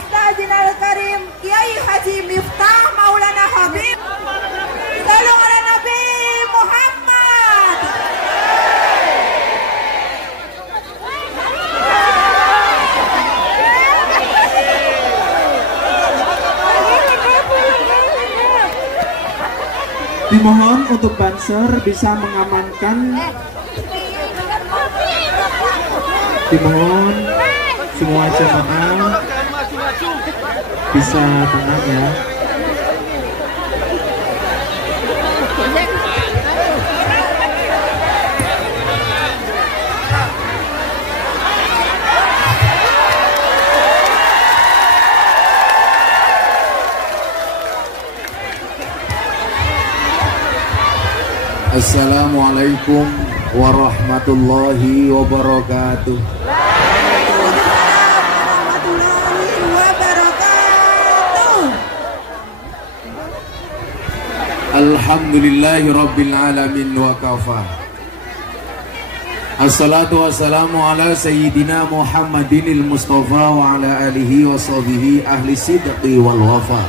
Ustadzina Al-Karim Kiai Haji Miftah Maulana Habib. Salam ala Nabi Muhammad. Dimohon untuk banser bisa mengamankan. Dimohon semua jemaah bisa tenang ya. Assalamualaikum warahmatullahi wabarakatuh. Alhamdulillahi rabbil alamin wa kafa. Assalatu wassalamu ala sayyidina Muhammadinil Mustafa wa ala alihi wa sahbihi ahli sidqi wal wafa.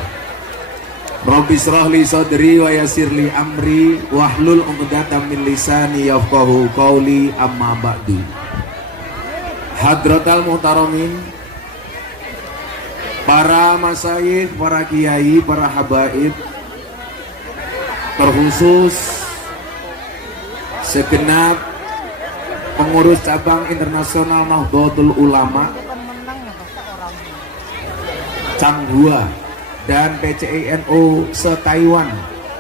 Rabbi shrah li sadri wa yassir li amri wahlul 'uqdatam min lisani yafqahu qawli, amma ba'du. Hadratal muhtaramin, para masyayikh, para kiai, para habaib, terkhusus segenap pengurus cabang internasional Nahdlatul Ulama Changhua dan PCINO se-Taiwan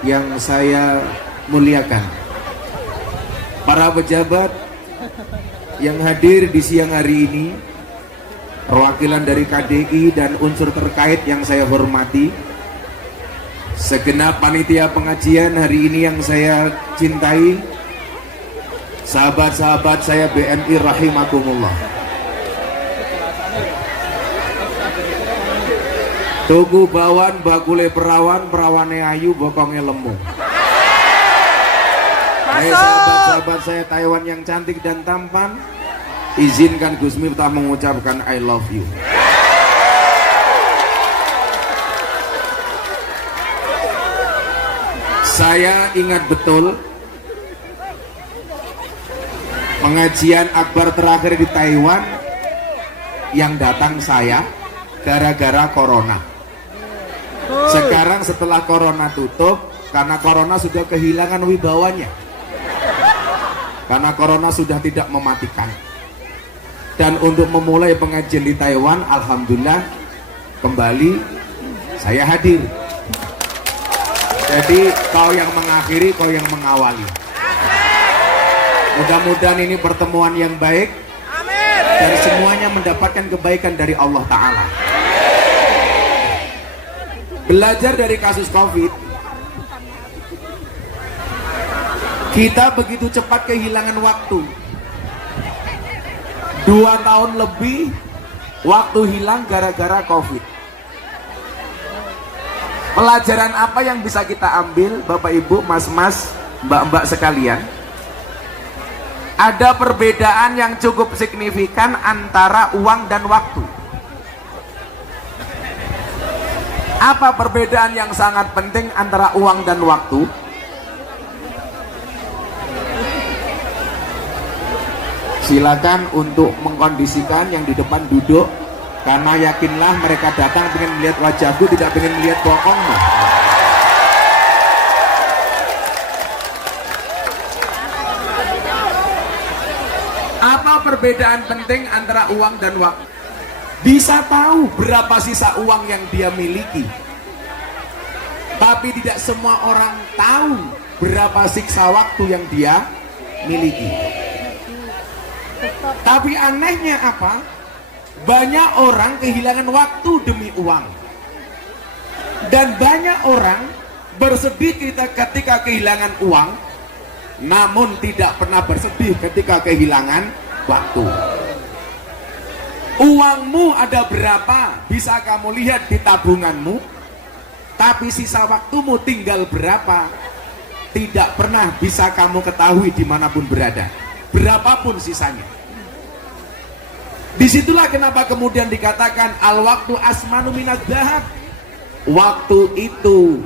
yang saya muliakan, para pejabat yang hadir di siang hari ini, perwakilan dari KDI dan unsur terkait yang saya hormati, segenap panitia pengajian hari ini yang saya cintai, sahabat-sahabat saya BNI rahimakumullah. Tugu bawan bakule perawan, perawane ayu bokongnya lemu. Sahabat-sahabat saya Taiwan yang cantik dan tampan, izinkan Gus Miftah mengucapkan I love you. Saya ingat betul pengajian akbar terakhir di Taiwan yang datang saya gara-gara corona. Sekarang setelah corona tutup, karena corona sudah kehilangan wibawanya, karena corona sudah tidak mematikan. Dan untuk memulai pengajian di Taiwan, alhamdulillah kembali saya hadir. Jadi kau yang mengakhiri, kau yang mengawali. Mudah-mudahan ini pertemuan yang baik dan semuanya mendapatkan kebaikan dari Allah Ta'ala. Belajar dari kasus Covid, kita begitu cepat kehilangan waktu. 2 tahun lebih waktu hilang gara-gara Covid. Pelajaran apa yang bisa kita ambil, Bapak Ibu, Mas-mas, Mbak-mbak sekalian? Ada perbedaan yang cukup signifikan antara uang dan waktu. Apa perbedaan yang sangat penting antara uang dan waktu? Silakan untuk mengkondisikan yang di depan duduk, karena yakinlah mereka datang pengen melihat wajahku, tidak pengen melihat bokongmu. Apa perbedaan penting antara uang dan waktu? Bisa tahu berapa sisa uang yang dia miliki, tapi tidak semua orang tahu berapa sisa waktu yang dia miliki. Tapi anehnya apa? Banyak orang kehilangan waktu demi uang, dan banyak orang bersedih ketika kehilangan uang, namun tidak pernah bersedih ketika kehilangan waktu. Uangmu ada berapa bisa kamu lihat di tabunganmu, tapi sisa waktumu tinggal berapa tidak pernah bisa kamu ketahui dimanapun berada, berapapun sisanya. Disitulah kenapa kemudian dikatakan al-waktu asmanu minad dhahab. Waktu itu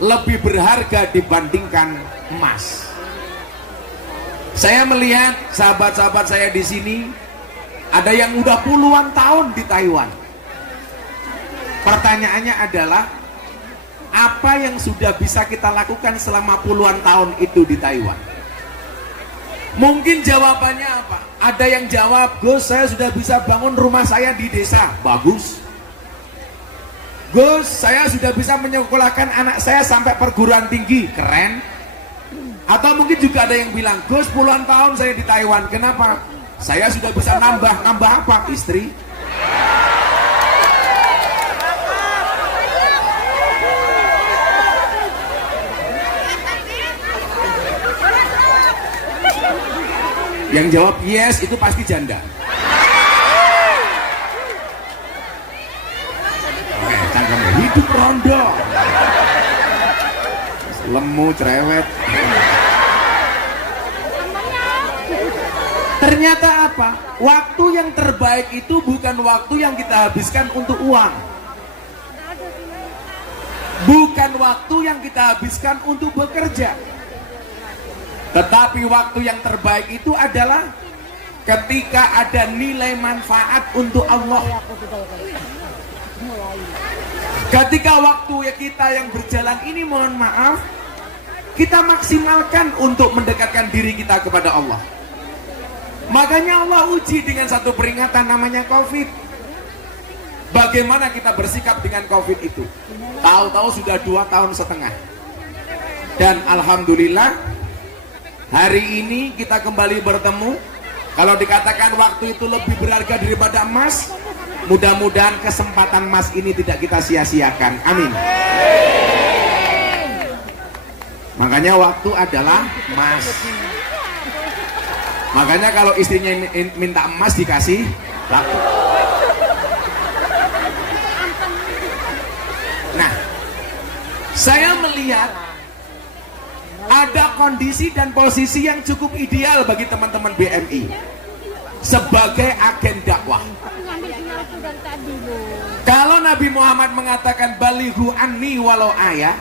lebih berharga dibandingkan emas. Saya melihat sahabat-sahabat saya di sini ada yang udah puluhan tahun di Taiwan. Pertanyaannya adalah apa yang sudah bisa kita lakukan selama puluhan tahun itu di Taiwan? Mungkin jawabannya apa? Ada yang jawab, Gus, saya sudah bisa bangun rumah saya di desa. Bagus. Gus, saya sudah bisa menyekolahkan anak saya sampai perguruan tinggi. Keren. Atau mungkin juga ada yang bilang, Gus, puluhan tahun saya di Taiwan. Kenapa? Saya sudah bisa nambah apa? Istri. Yang jawab yes itu pasti janda. Oke, cangkemnya hidup rondo. Lemu, cerewet. Ternyata apa? Waktu yang terbaik itu bukan waktu yang kita habiskan untuk uang. Bukan waktu yang kita habiskan untuk bekerja. Tetapi waktu yang terbaik itu adalah ketika ada nilai manfaat untuk Allah. Ketika waktu kita yang berjalan ini, mohon maaf, kita maksimalkan untuk mendekatkan diri kita kepada Allah. Makanya Allah uji dengan satu peringatan namanya COVID. Bagaimana kita bersikap dengan COVID itu? Tahu-tahu sudah 2,5 tahun. Dan alhamdulillah hari ini kita kembali bertemu. Kalau dikatakan waktu itu lebih berharga daripada emas, mudah-mudahan kesempatan emas ini tidak kita sia-siakan. Amin. Makanya waktu adalah emas. Makanya kalau istrinya minta emas dikasih waktu. Nah, saya melihat ada kondisi dan posisi yang cukup ideal bagi teman-teman BMI sebagai agen dakwah. Kalau Nabi Muhammad mengatakan balighu anni walau ayat,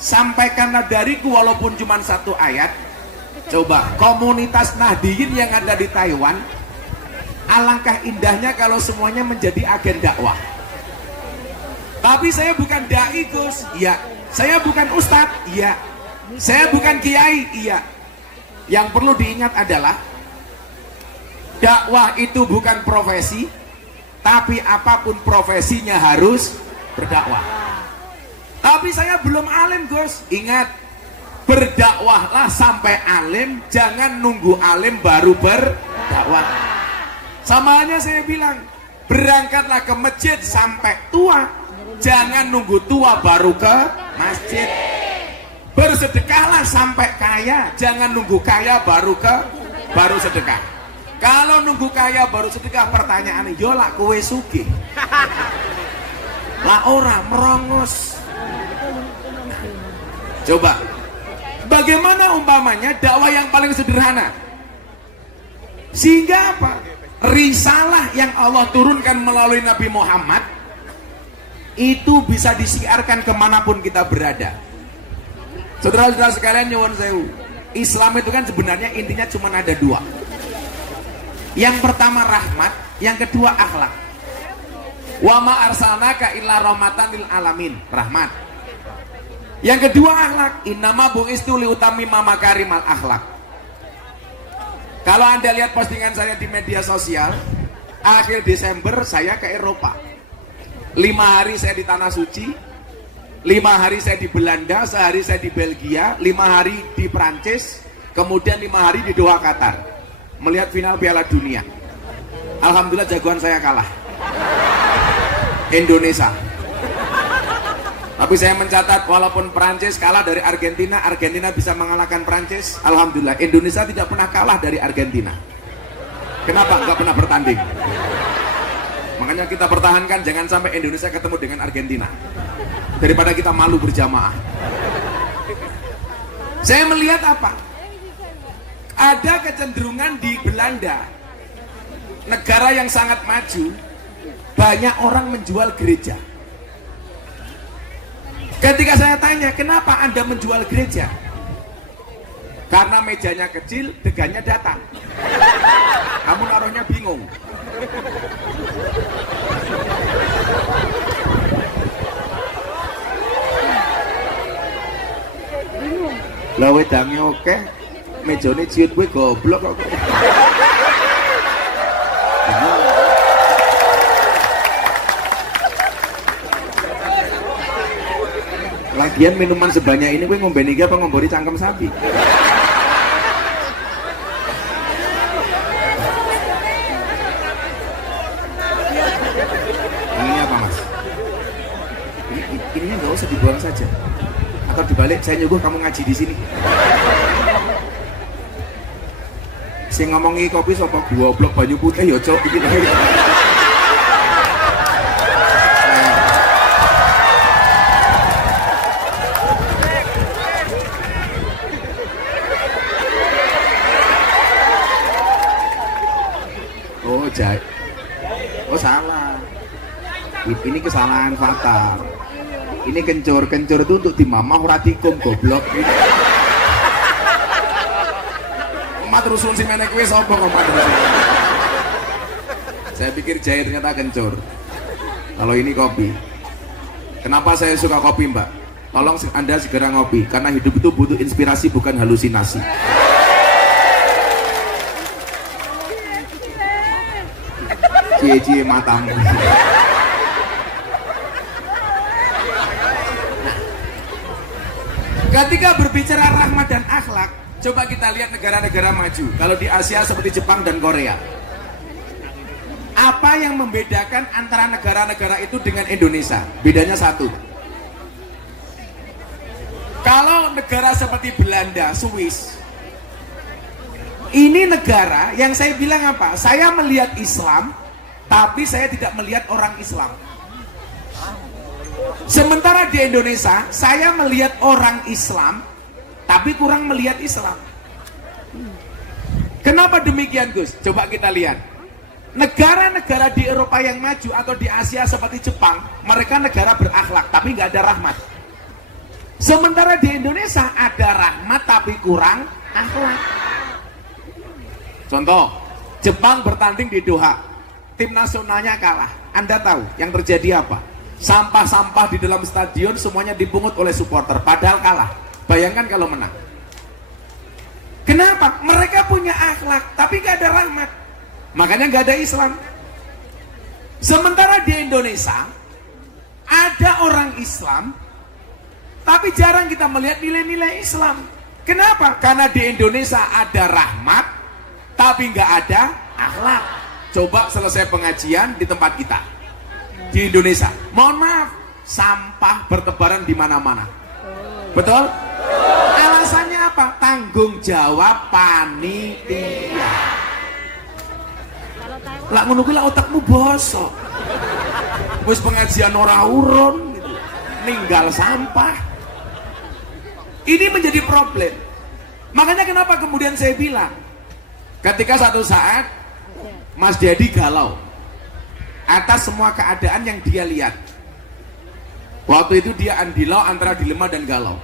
sampaikanlah dariku walaupun cuma 1 ayat. Coba komunitas Nahdiyin yang ada di Taiwan, alangkah indahnya kalau semuanya menjadi agen dakwah. Tapi saya bukan dai, Gus. Iya. Saya bukan ustadz. Iya. Saya bukan kiai, iya. Yang perlu diingat adalah dakwah itu bukan profesi, tapi apapun profesinya harus berdakwah. Tapi saya belum alim, Gus. Ingat, berdakwahlah sampai alim, jangan nunggu alim baru berdakwah. Sama halnya saya bilang, berangkatlah ke masjid sampai tua, jangan nunggu tua baru ke masjid. Bersedekahlah sampai kaya, jangan nunggu kaya baru sedekah. Kalau nunggu kaya baru sedekah, pertanyaannya, yo lak kowe sugih. Lah ora merongos. Coba, bagaimana umpamanya dakwah yang paling sederhana? Sehingga apa? Risalah yang Allah turunkan melalui Nabi Muhammad itu bisa disiarkan kemanapun kita berada. Saudara-saudara sekalian, nyuwun sewu, Islam itu kan sebenarnya intinya cuma ada 2. Yang pertama rahmat, yang kedua akhlak. Wa ma arsalnaka illa rahmatan lil alamin, rahmat. Yang kedua akhlak, innama bu'istu liutammima makarimal akhlak. Kalau Anda lihat postingan saya di media sosial, akhir Desember saya ke Eropa. 5 hari saya di Tanah Suci, 5 hari saya di Belanda, sehari saya di Belgia, 5 hari di Prancis, kemudian 5 hari di Doha, Qatar, melihat final Piala Dunia. Alhamdulillah jagoan saya kalah, Indonesia. Tapi saya mencatat walaupun Prancis kalah dari Argentina, Argentina bisa mengalahkan Prancis. Alhamdulillah Indonesia tidak pernah kalah dari Argentina. Kenapa? Nggak pernah bertanding. Makanya kita pertahankan, jangan sampai Indonesia ketemu dengan Argentina, daripada kita malu berjamaah. Saya melihat apa? Ada kecenderungan di Belanda negara yang sangat maju, banyak orang menjual gereja. Ketika saya tanya, kenapa Anda menjual gereja? Karena mejanya kecil, degannya datang. Kamu naruhnya bingung. Lah wedange oke, mejane ciut kowe goblok kok. Lagian minuman sebanyak ini kowe ngombe iki apa ngombori cangkem sapi? Ini apa mas? Ininya nggak usah dibuang saja. Atau dibalik, saya nyuguh kamu ngaji di sini. Sing ngomongi kopi sapa goblok banyu putih ya cok iki. Oh, jahit. Oh, salah. Ini kesalahan fatal. Ini kencur itu untuk dimamah ora dikum goblok. Matur suwun sing menek kowe sapa kok matur suwun. Saya pikir jahit ternyata kencur. Kalau ini kopi. Kenapa saya suka kopi, Mbak? Tolong Anda segera ngopi karena hidup itu butuh inspirasi bukan halusinasi. Cie-cie matamu. Ketika berbicara rahmat dan akhlak, coba kita lihat negara-negara maju. Kalau di Asia seperti Jepang dan Korea, apa yang membedakan antara negara-negara itu dengan Indonesia? Bedanya satu. Kalau negara seperti Belanda, Swiss, ini negara yang saya bilang apa? Saya melihat Islam, tapi saya tidak melihat orang Islam. Sementara di Indonesia, saya melihat orang Islam, tapi kurang melihat Islam. Kenapa demikian, Gus? Coba kita lihat. Negara-negara di Eropa yang maju atau di Asia seperti Jepang, mereka negara berakhlak, tapi nggak ada rahmat. Sementara di Indonesia ada rahmat, tapi kurang akhlak. Contoh, Jepang bertanding di Doha, tim nasionalnya kalah. Anda tahu yang terjadi apa? Sampah-sampah di dalam stadion semuanya dipungut oleh supporter, padahal kalah. Bayangkan kalau menang. Kenapa? Mereka punya akhlak, tapi gak ada rahmat. Makanya gak ada Islam. Sementara di Indonesia, ada orang Islam, tapi jarang kita melihat nilai-nilai Islam. Kenapa? Karena di Indonesia ada rahmat, tapi gak ada akhlak. Coba selesai pengajian di tempat kita. Di Indonesia, mohon maaf, sampah bertebaran di mana-mana. Betul? Alasannya apa? Tanggung jawab panitia. Lah ngono kuwi otakmu bosok. Wis pengajian ora urun gitu. Ninggal sampah. Ini menjadi problem. Makanya kenapa kemudian saya bilang, ketika satu saat Mas Dedi galau atas semua keadaan yang dia lihat. Waktu itu dia andilau antara dilema dan galau.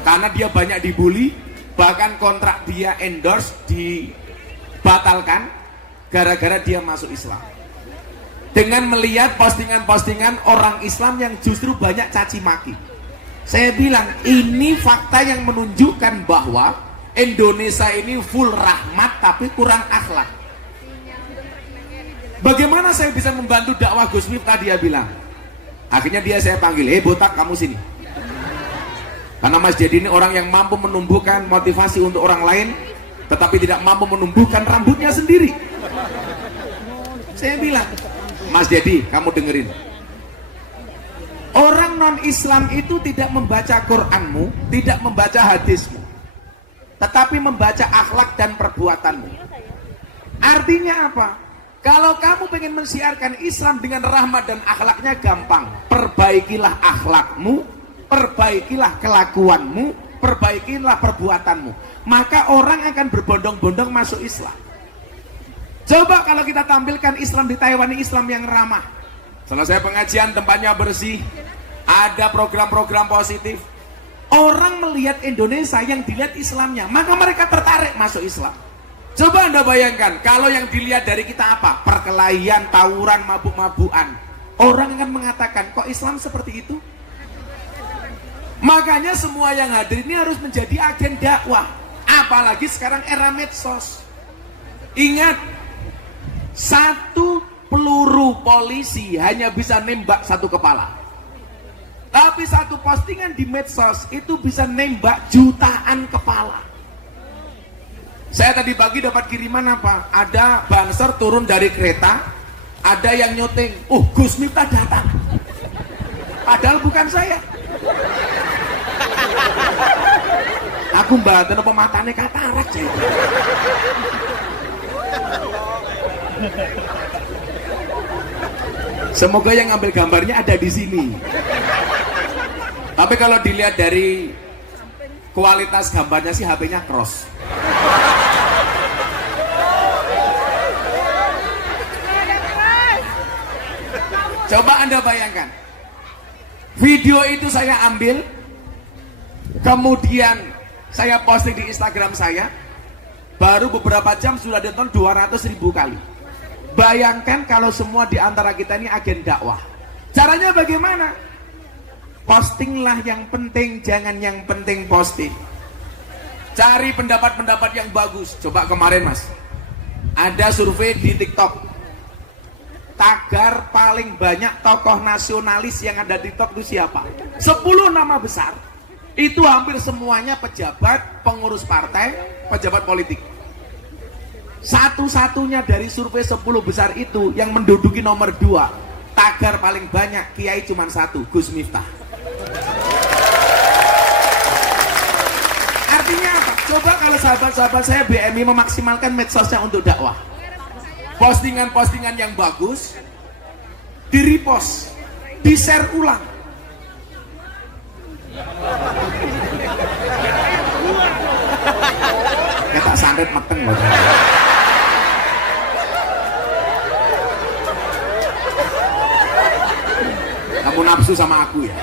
Karena dia banyak dibully, bahkan kontrak dia endorse dibatalkan gara-gara dia masuk Islam. Dengan melihat postingan-postingan orang Islam yang justru banyak caci maki. Saya bilang, ini fakta yang menunjukkan bahwa Indonesia ini full rahmat tapi kurang akhlak. Bagaimana saya bisa membantu dakwah Gus Miftah, dia bilang. Akhirnya saya panggil, botak kamu sini. Karena Mas Dedi ini orang yang mampu menumbuhkan motivasi untuk orang lain, tetapi tidak mampu menumbuhkan rambutnya sendiri. Saya bilang, Mas Dedi, kamu dengerin. Orang non-Islam itu tidak membaca Qur'anmu, tidak membaca hadismu, tetapi membaca akhlak dan perbuatanmu. Artinya apa? Kalau kamu pengen mensiarkan Islam dengan rahmat dan akhlaknya gampang. Perbaikilah akhlakmu, perbaikilah kelakuanmu, perbaikilah perbuatanmu. Maka orang akan berbondong-bondong masuk Islam. Coba kalau kita tampilkan Islam di Taiwan ini Islam yang ramah. Selesai pengajian tempatnya bersih, ada program-program positif. Orang melihat Indonesia yang dilihat Islamnya, maka mereka tertarik masuk Islam. Coba Anda bayangkan, kalau yang dilihat dari kita apa? Perkelahian, tawuran, mabuk-mabukan. Orang akan mengatakan, kok Islam seperti itu? Makanya semua yang hadir ini harus menjadi agen dakwah. Apalagi sekarang era medsos. Ingat, satu peluru polisi hanya bisa nembak satu kepala. Tapi satu postingan di medsos itu bisa nembak jutaan kepala. Saya tadi pagi dapat kiriman apa? Ada banser turun dari kereta, ada yang nyuting, Gus Miftah datang. Padahal bukan saya. Aku mbaten apa matane katarak sih. Semoga yang ngambil gambarnya ada di sini. Tapi kalau dilihat dari kualitas gambarnya sih HP-nya cross. Coba Anda bayangkan. Video itu saya ambil, kemudian saya posting di Instagram saya, baru beberapa jam sudah ditonton 200.000 kali. Bayangkan kalau semua di antara kita ini agen dakwah. Caranya bagaimana? Postinglah yang penting, jangan yang penting posting. Cari pendapat-pendapat yang bagus. Coba kemarin Mas, ada survei di TikTok. Tagar paling banyak tokoh nasionalis yang ada di TikTok itu siapa? 10 nama besar. Itu hampir semuanya pejabat, pengurus partai, pejabat politik. Satu-satunya dari survei 10 besar itu yang menduduki nomor 2, tagar paling banyak kiai cuma 1, Gus Miftah. Artinya apa? Coba kalau sahabat-sahabat saya BMI memaksimalkan medsosnya untuk dakwah. Postingan-postingan yang bagus di-repost, di-share ulang. Ya tak santet meteng loh. Kamu nafsu sama aku ya?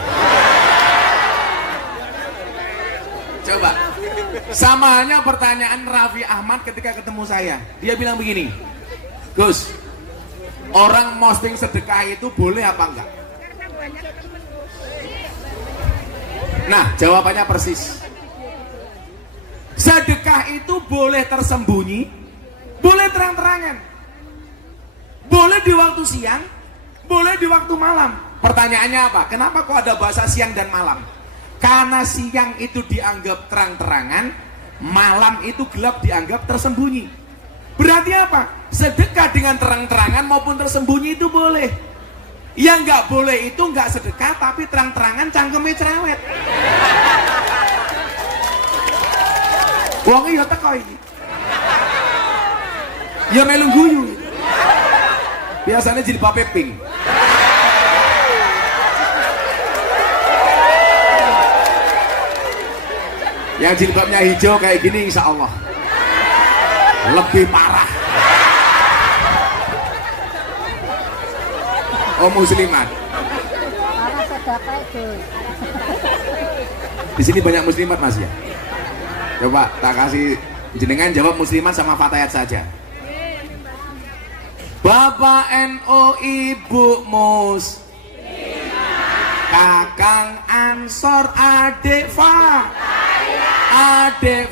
Coba. Sama hanya pertanyaan Raffi Ahmad ketika ketemu saya. Dia bilang begini, Gus, orang posting sedekah itu boleh apa enggak? Nah, jawabannya persis. Sedekah itu boleh tersembunyi, boleh terang-terangan. Boleh di waktu siang, boleh di waktu malam. Pertanyaannya apa? Kenapa kok ada bahasa siang dan malam? Karena siang itu dianggap terang-terangan, malam itu gelap dianggap tersembunyi. Berarti apa? Sedekah dengan terang-terangan maupun tersembunyi itu boleh. Yang nggak boleh itu nggak sedekah tapi terang-terangan cangkeme cerewet. Wong iya teko iki. Ya melu guyu. Biasanya jadi pape pink. Yang jilbabnya hijau kayak gini insya Allah lebih parah. Oh muslimat. Di sini banyak muslimat Mas ya. Coba tak kasih jenengan jawab muslimat sama fatayat saja. Bapak NU, Ibu Mus, Kakang Ansor, Adik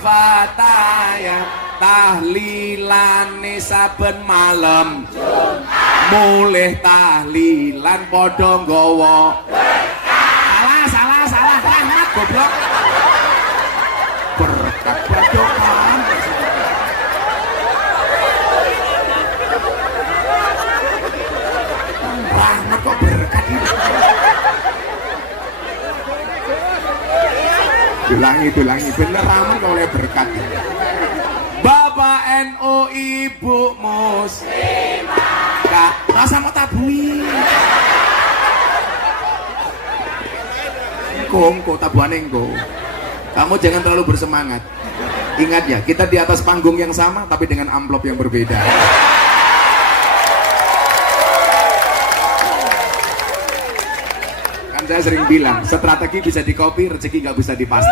Fataya, tahlilane saben malam, mulih tahlilan padha nggawa. Salah, rahmat goblok. Berkat badokan. Rahmat kok berkat ini. Dulangi, bener rahmat oleh berkat. Bapak NU, Ibu Muslimah, Kak, rasa mau tabui. Engko tabuane engko. Kamu jangan terlalu bersemangat. Ingat ya, kita di atas panggung yang sama tapi dengan amplop yang berbeda. Kan saya sering bilang, strategi bisa di copy, rezeki nggak bisa dipaste.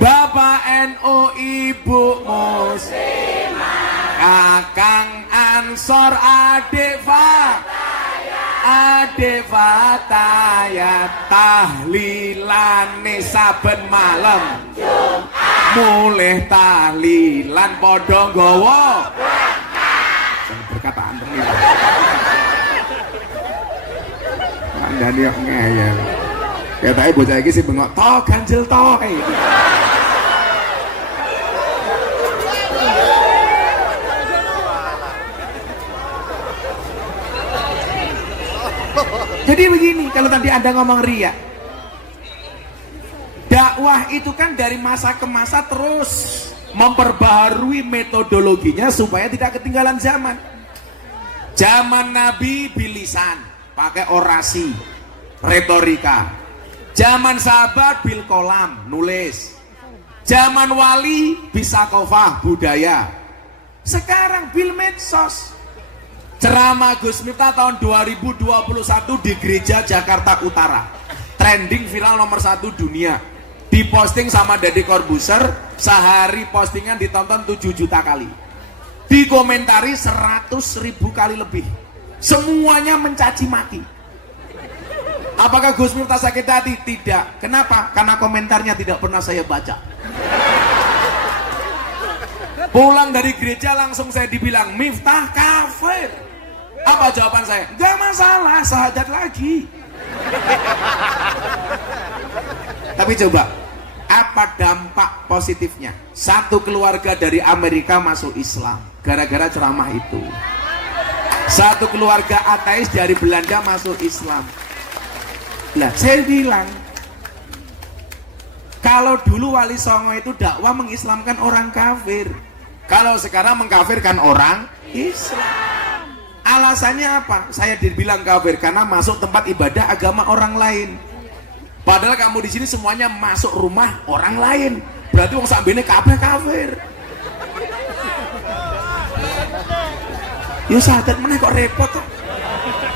Bapak NU, Ibu Muslimah, Kakang Ansor, adik Fataya, tahlilane saben malam mulih tahlilan padha nggawa perkataan terlihat kandhane kok ngeyel ketake bocah iki sing bengok to ganjel to kayak gitu. Jadi begini, kalau tadi Anda ngomong riya, dakwah itu kan dari masa ke masa terus memperbaharui metodologinya supaya tidak ketinggalan zaman. Zaman Nabi bilisan, pakai orasi, retorika. Zaman sahabat bil kolam, nulis. Zaman wali bisa kofah, budaya. Sekarang bil medsos. Ceramah Gus Miftah tahun 2021 di Gereja Jakarta Utara, trending viral nomor 1 dunia, diposting sama Deddy Corbuzier, sehari postingan ditonton 7 juta kali, dikomentari 100.000 kali lebih, semuanya mencaci maki. Apakah Gus Miftah sakit hati? Tidak. Kenapa? Karena komentarnya tidak pernah saya baca. Pulang dari gereja langsung saya dibilang Miftah kafir. Apa jawaban saya? Gak masalah, sahadat lagi. Tapi coba, apa dampak positifnya? Satu keluarga dari Amerika masuk Islam gara-gara ceramah itu. Satu keluarga ateis dari Belanda masuk Islam. Nah, saya bilang, kalau dulu Wali Songo itu dakwah mengislamkan orang kafir, kalau sekarang mengkafirkan orang Islam. Alasannya apa? Saya dibilang kafir karena masuk tempat ibadah agama orang lain. Padahal kamu di sini semuanya masuk rumah orang lain. Berarti wong sambene kabeh kafir. Yo sahadat meneh kok repot kok.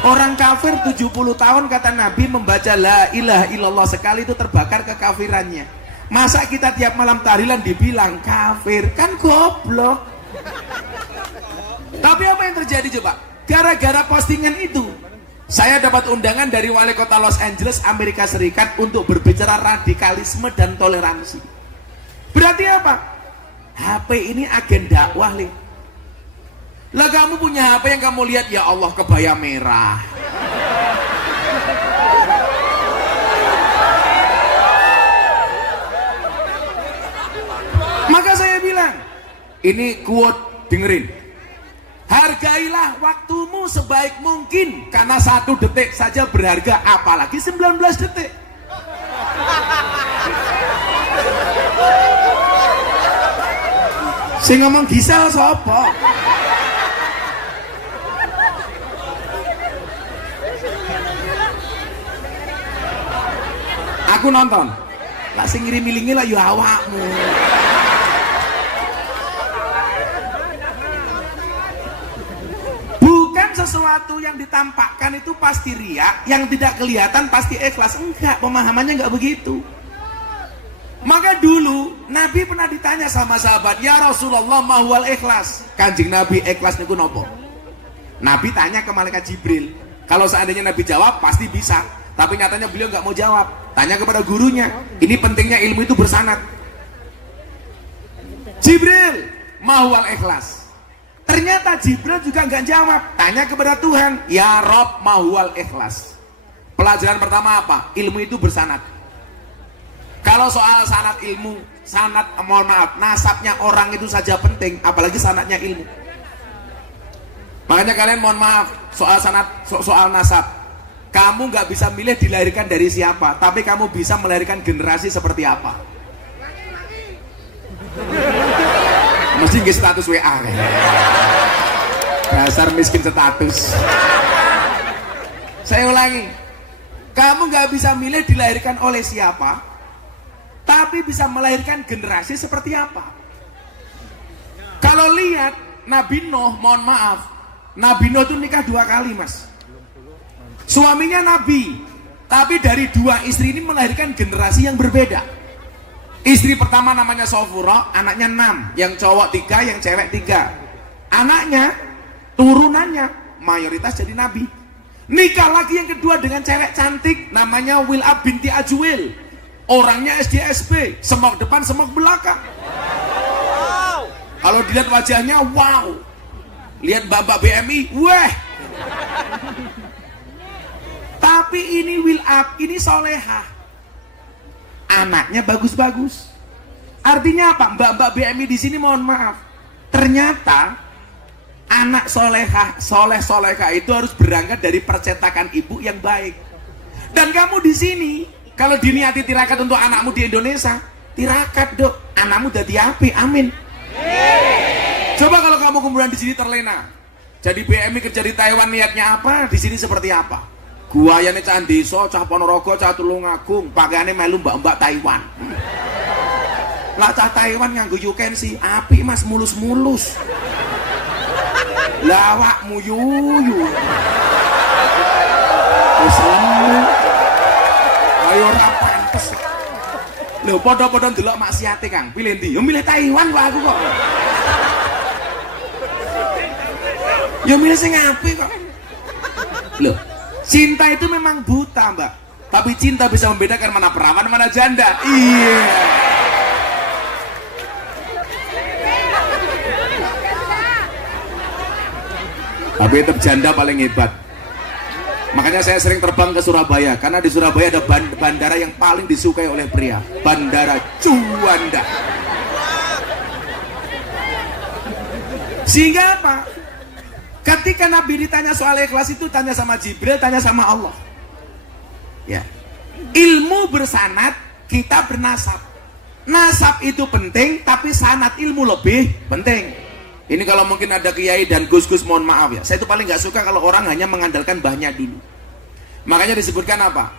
Orang kafir 70 tahun kata Nabi membaca la ilaha illallah sekali itu terbakar kekafirannya. Masa kita tiap malam tahlilan dibilang kafir? Kan goblok. Tapi apa yang terjadi coba? Gara-gara postingan itu, saya dapat undangan dari wali kota Los Angeles, Amerika Serikat untuk berbicara radikalisme dan toleransi. Berarti apa? HP ini agen dakwah, Li. Lah kamu punya HP yang kamu lihat, ya Allah kebaya merah. Maka saya bilang, ini quote, dengerin. Hargailah waktumu sebaik mungkin, karena 1 detik saja berharga, apalagi 19 detik. Sing ngomong Gisel sapa? Aku nonton. Lah sing ngirim-ngiringi lah ya awakmu. Sesuatu yang ditampakkan itu pasti riya, yang tidak kelihatan pasti ikhlas. Enggak, pemahamannya enggak begitu. Maka dulu Nabi pernah ditanya sama sahabat, ya Rasulullah mahwal ikhlas. Kanjeng Nabi, ikhlas niku nopo? Nabi tanya ke malaikat Jibril. Kalau seandainya Nabi jawab pasti bisa, tapi nyatanya beliau nggak mau jawab. Tanya kepada gurunya. Ini pentingnya ilmu itu bersanad. Jibril, mahwal ikhlas. Ternyata Jibril juga nggak jawab. Tanya kepada Tuhan, ya Rob mahwal ikhlas. Pelajaran pertama apa? Ilmu itu bersanad. Kalau soal sanad ilmu, sanad, mohon maaf, nasabnya orang itu saja penting, apalagi sanadnya ilmu. Makanya kalian mohon maaf, soal sanad, soal nasab, kamu nggak bisa milih dilahirkan dari siapa, tapi kamu bisa melahirkan generasi seperti apa. Mesti nggak status WA kan? Dasar miskin status. Saya ulangi, kamu nggak bisa milih dilahirkan oleh siapa, tapi bisa melahirkan generasi seperti apa. Kalau lihat Nabi Nuh, mohon maaf, Nabi Nuh itu nikah 2 kali mas. Suaminya nabi, tapi dari dua istri ini melahirkan generasi yang berbeda. Istri pertama namanya Sofura, anaknya 6, yang cowok 3, yang cewek 3. Anaknya, turunannya mayoritas jadi nabi. Nikah lagi yang kedua dengan cewek cantik, namanya Wil'ab binti Ajwil. Orangnya SDSB, semok depan semok belakang. Kalau dilihat wajahnya, wow. Lihat mbak BMI, weh. Tapi ini Wil'ab, ini solehah. Anaknya bagus-bagus. Artinya apa? Mbak BMI di sini mohon maaf. Ternyata anak solehah itu harus berangkat dari percetakan ibu yang baik. Dan kamu di sini, kalau diniati tirakat untuk anakmu di Indonesia, tirakat dok, anakmu dadi api, amin. Coba kalau kamu kemudian di sini terlena, jadi BMI kerja di Taiwan, niatnya apa? Di sini seperti apa? Guayane cah desa, cah Ponorogo, cah Tulungagung, pakaiane melu mbak-mbak Taiwan. Lah cah Taiwan nganggo yukensi, api mas, mulus-mulus. Lah awakmu yuyu. Wis lemu. Ayo ora pantes. Lho padha-padha ndelok maksiate Kang, pilih ndi? Yo milih Taiwan kok aku kok. Yo milih sing apik kok. Lho, cinta itu memang buta mbak, tapi cinta bisa membedakan mana perawan mana janda. Iya. Tapi tetap janda paling hebat. Makanya saya sering terbang ke Surabaya, karena di Surabaya ada bandara yang paling disukai oleh pria, Bandara Juanda. Sehingga apa? Ketika Nabi ditanya soal ikhlas itu, tanya sama Jibril, tanya sama Allah. Ya. Ilmu bersanad, kita bernasab. Nasab itu penting, tapi sanad ilmu lebih penting. Ini kalau mungkin ada kiai dan gus-gus, mohon maaf ya. Saya itu paling gak suka kalau orang hanya mengandalkan bahnya dulu. Makanya disebutkan apa?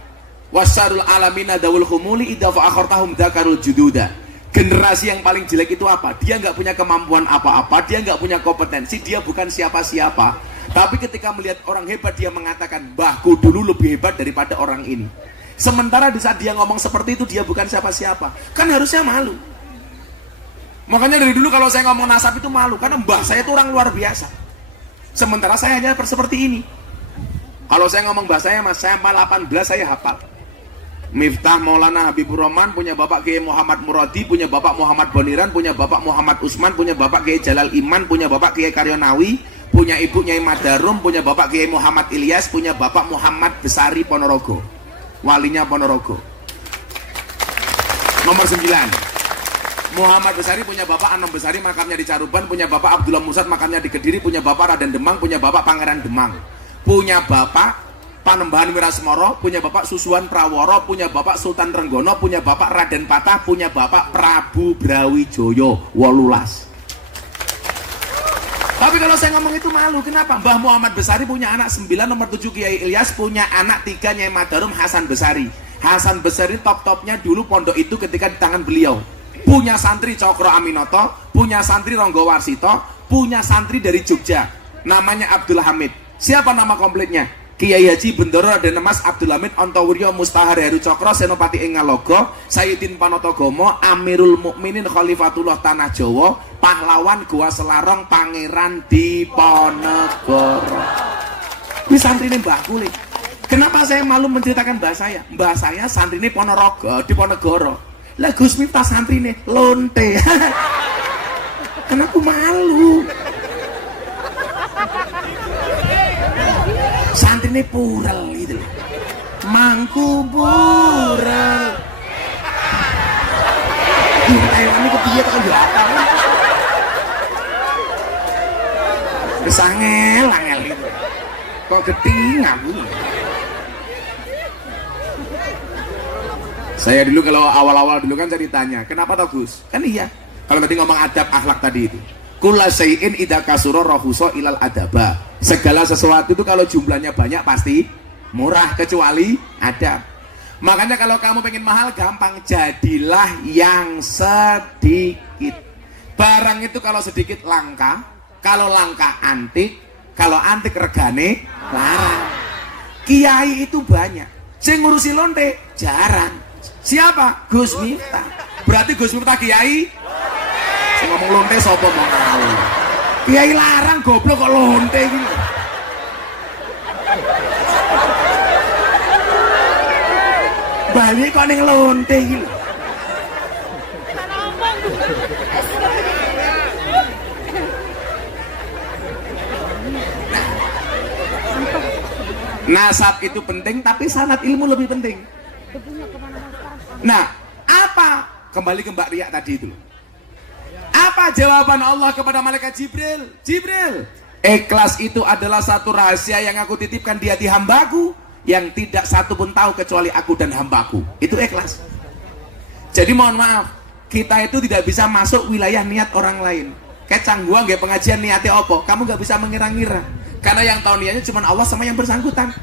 Wasarul alamina dawul khumuli idha fa'akhortahum dhakarul jududa. Generasi yang paling jelek itu apa? Dia nggak punya kemampuan apa-apa, dia nggak punya kompetensi, dia bukan siapa-siapa. Tapi ketika melihat orang hebat, dia mengatakan, bahku dulu lebih hebat daripada orang ini. Sementara di saat dia ngomong seperti itu, dia bukan siapa-siapa. Kan harusnya malu. Makanya dari dulu kalau saya ngomong nasab itu malu, karena mbah saya itu orang luar biasa. Sementara saya hanya seperti ini. Kalau saya ngomong bahasanya, mas, saya 18 saya hafal. Miftah Maulana Habibur Rahman, punya Bapak Kiai Muhammad Muradi, punya Bapak Muhammad Boniran, punya Bapak Muhammad Usman, punya Bapak Kiai Jalal Iman, punya Bapak Kiai Karyonawi, punya Ibu Nyai Madarum, punya Bapak Kiai Muhammad Ilyas, punya Bapak Muhammad Besari Ponorogo, walinya Ponorogo. Nomor 9, Muhammad Besari punya Bapak Anom Besari, makamnya di Caruban, punya Bapak Abdullah Musad, makamnya di Kediri, punya Bapak Raden Demang, punya Bapak Pangeran Demang, punya Bapak Panembahan Wirasmoro, punya Bapak Susuan Praworo, punya Bapak Sultan Renggono, punya Bapak Raden Patah, punya Bapak Prabu Brawijoyo 18. Tapi kalau saya ngomong itu malu, kenapa? Mbah Muhammad Besari punya anak 9, nomor 7 Kiai Ilyas, punya anak 3 Nyai Madarum Hasan Besari. Hasan Besari top-topnya dulu pondok itu ketika di tangan beliau. Punya santri Cokro Aminoto, punya santri Ronggo Warsito, punya santri dari Jogja, namanya Abdul Hamid. Siapa nama komplitnya? Kiai Haji Bendoro Raden Mas Abdul Hamid Ontowiryo Mustahar Heru Cokro Senopati ing Ngalogo, Sayyidin Panotogomo, Amirul Mukminin Khalifatullah Tanah Jawa, pahlawan Gua Selarong, Pangeran Diponegoro. Ini santrine Mbah Kulit. Kenapa saya malu menceritakan mbah saya? Mbah saya santrine Ponorogo, Diponegoro. Lah Gus Miftah santrine lonte. Kenapa malu? Santrine Purel gitu loh. Mangku Purel. Di Taiwan ini kepiye tak yo apa. Kesangel angel itu. Kok geting aku. Saya dulu kalau awal-awal dulu kan saya ditanya, "Kenapa toh Gus?" Kan iya. Kalau tadi ngomong adab akhlak tadi itu. Kula syai'in idza kasura rahusa ilal adaba. Segala sesuatu itu kalau jumlahnya banyak pasti murah, kecuali adab. Makanya kalau kamu pengen mahal gampang, jadilah yang sedikit. Barang itu kalau sedikit langka, kalau langka antik, kalau antik regane larang. Kiai itu banyak, sing ngurusi lonte jarang. Siapa? Gus Miftah. Berarti Gus Miftah kiai. Sing ngomong lonte sapa mau tahu. Kiai larang goblok kok lonte iki. Bali kok ning lonte iki lho. Nasab itu penting, tapi sanad ilmu lebih penting. Nah, apa? Kembali ke Mbak Ria tadi itu. Apa jawaban Allah kepada malaikat Jibril? Jibril, ikhlas itu adalah satu rahasia yang aku titipkan di hati hambaku, yang tidak satu pun tahu kecuali aku dan hambaku. Itu ikhlas. Jadi mohon maaf, kita itu tidak bisa masuk wilayah niat orang lain. Kecang gua nggak pengajian niatnya opo, kamu nggak bisa mengira-ngira. Karena yang tahu niatnya cuma Allah sama yang bersangkutan.